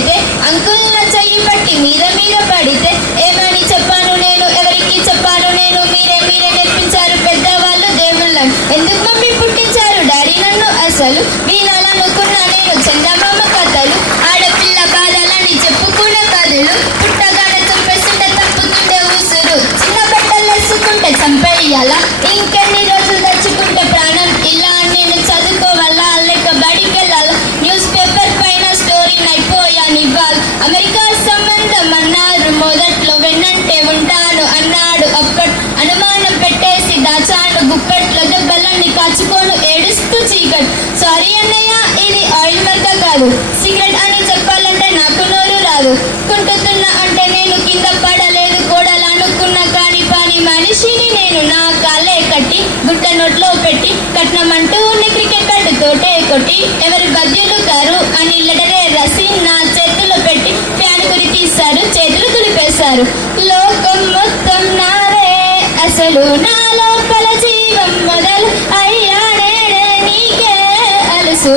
కొడితే అంకుల్న చెయ్యి పట్టి మీద మీద పడితే ఏమని చెప్పాను నేను, ఎవరికి చెప్పాను నేను, మీరే నేర్పించారు పెద్దవాళ్ళు దేవుళ్ళని. ఎందుకు మమ్మీ పుట్టించారు డాడీ నన్ను అసలు, వినాలనుకున్నా నేను చందమామ కథలు, ఆడపిల్ల బాధలని చెప్పుకునే కథలు, పుట్టగానే చంపేస్తుంటే తప్పుతుంటే ఊసురు, చిన్న బట్టలు వేసుకుంటే చంపేయాల, ఇంకెన్ని రోజులు తెచ్చుకుంటే ప్రాణం ఇలా, నేను చదువుకోవాలా లేక బడికి వెళ్ళాలా, న్యూస్ పేపర్ పైన స్టోరీ అయిపోయాను ఇవ్వాలి, అమెరికా సంబంధం అన్నారు మొదట్లో, వెన్నంటే ఉంటాను అన్నాడు అప్పట్, అనుమానం పెట్టేసి దాచాను గుప్పెట్లో, దెబ్బలన్నీ కాచుకోను ఏడుస్తూ చీకట్, సారీ అన్నయ్య ఇది ఆయిల్ మర్క కాదు, సిగరెట్ అని చెప్పాలంటే నాకు నోరు రాదు, కుంటుతున్నా అంటే నేను కింద పడలేదు కోడలు అనుకున్నా కానీ పని మనిషిని నేను, నా కాలే కట్టి గుట్ట నోట్లో పెట్టి కట్నమంటూ క్రికెట్ కట్టుతోటే కొట్టి, ఎవరి బద్యులు గారు అని లెటరే రాసి నా చేతుల్లో పెట్టి ఫ్యాన్ గురి తీశారు చేతులు దులిపేశారు, లోకం మొత్తం నాదే అసలు, నా లోపల జీవం మొదలు అయ్యాడే నీకే అలసు.